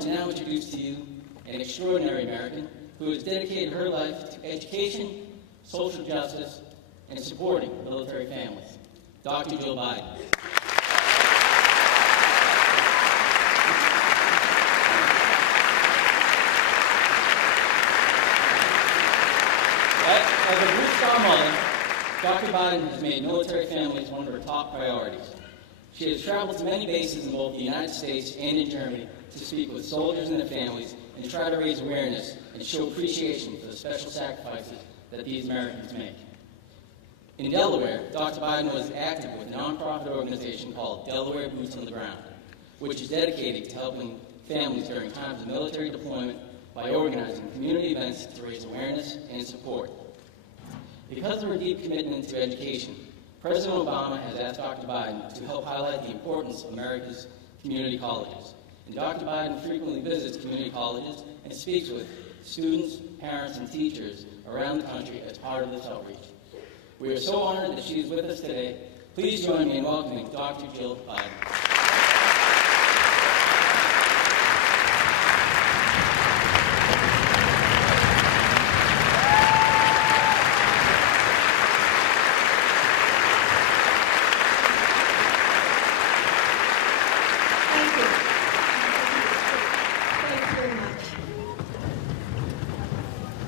to now introduce to you an extraordinary American who has dedicated her life to education, social justice, and supporting military families, Dr. Jill Biden. As a blue-star mother, Dr. Biden has made military families one of her top priorities. She has traveled to many bases in both the United States and in Germany to speak with soldiers and their families and try to raise awareness and show appreciation for the special sacrifices that these Americans make. In Delaware, Dr. Biden was active with a nonprofit organization called Delaware Boots on the Ground, which is dedicated to helping families during times of military deployment by organizing community events to raise awareness and support. Because of her deep commitment to education, President Obama has asked Dr. Biden to help highlight the importance of America's community colleges. And Dr. Biden frequently visits community colleges and speaks with students, parents, and teachers around the country as part of this outreach. We are so honored that she is with us today. Please join me in welcoming Dr. Jill Biden.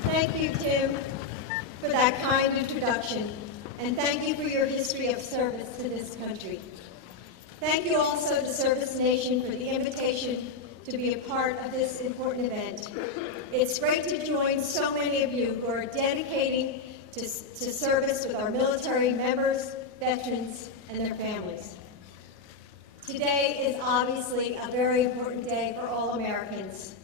Thank you, Tim, for that kind introduction, and thank you for your history of service to this country. Thank you also to ServiceNation for the invitation to be a part of this important event. It's great to join so many of you who are dedicating to service with our military members, veterans, and their families. Today is obviously a very important day for all Americans.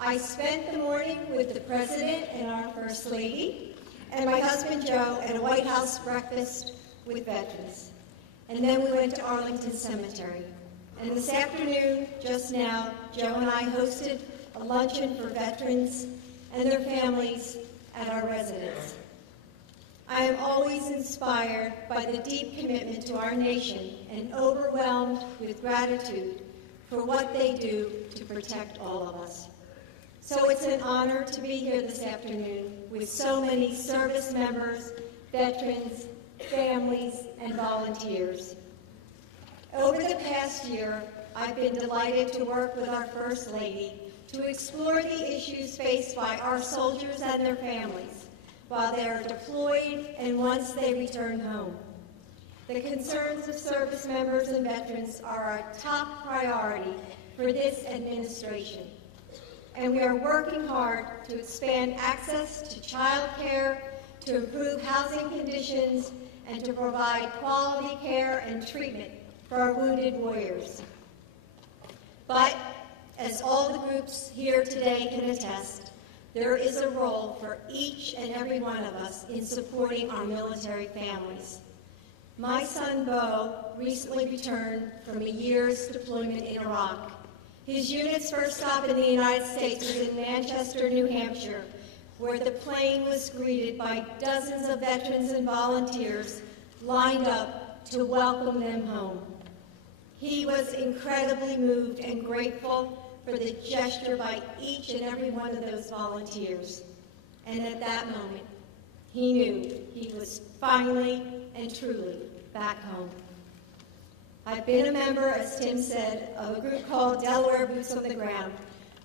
I spent the morning with the President and our First Lady, and my husband Joe at a White House breakfast with veterans. And then we went to Arlington Cemetery. And this afternoon, just now, Joe and I hosted a luncheon for veterans and their families at our residence. I am always inspired by the deep commitment to our nation and overwhelmed with gratitude for what they do to protect all of us. So it's an honor to be here this afternoon with so many service members, veterans, families, and volunteers. Over the past year, I've been delighted to work with our First Lady to explore the issues faced by our soldiers and their families while they are deployed and once they return home. The concerns of service members and veterans are our top priority for this administration. And we are working hard to expand access to child care, to improve housing conditions, and to provide quality care and treatment for our wounded warriors. But, as all the groups here today can attest, there is a role for each and every one of us in supporting our military families. My son, Bo, recently returned from a year's deployment in Iraq. His unit's first stop in the United States was in Manchester, New Hampshire, where the plane was greeted by dozens of veterans and volunteers lined up to welcome them home. He was incredibly moved and grateful for the gesture by each and every one of those volunteers. And at that moment, he knew he was finally and truly back home. I've been a member, as Tim said, of a group called Delaware Boots on the Ground,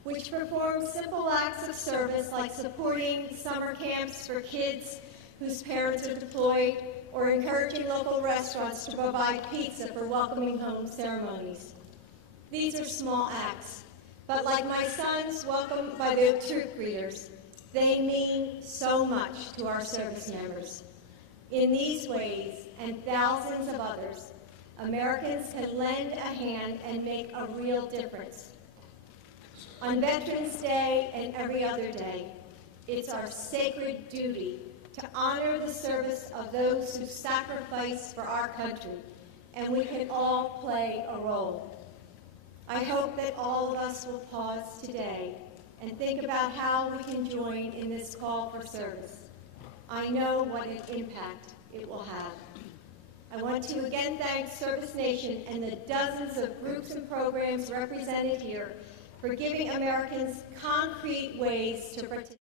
which performs simple acts of service like supporting summer camps for kids whose parents are deployed or encouraging local restaurants to provide pizza for welcoming home ceremonies. These are small acts, but like my sons welcomed by the troop greeters, they mean so much to our service members. In these ways, and thousands of others, Americans can lend a hand and make a real difference. On Veterans Day and every other day, it's our sacred duty to honor the service of those who sacrifice for our country, and we can all play a role. I hope that all of us will pause today and think about how we can join in this call for service. I know what an impact it will have. I want to again thank ServiceNation and the dozens of groups and programs represented here for giving Americans concrete ways to participate.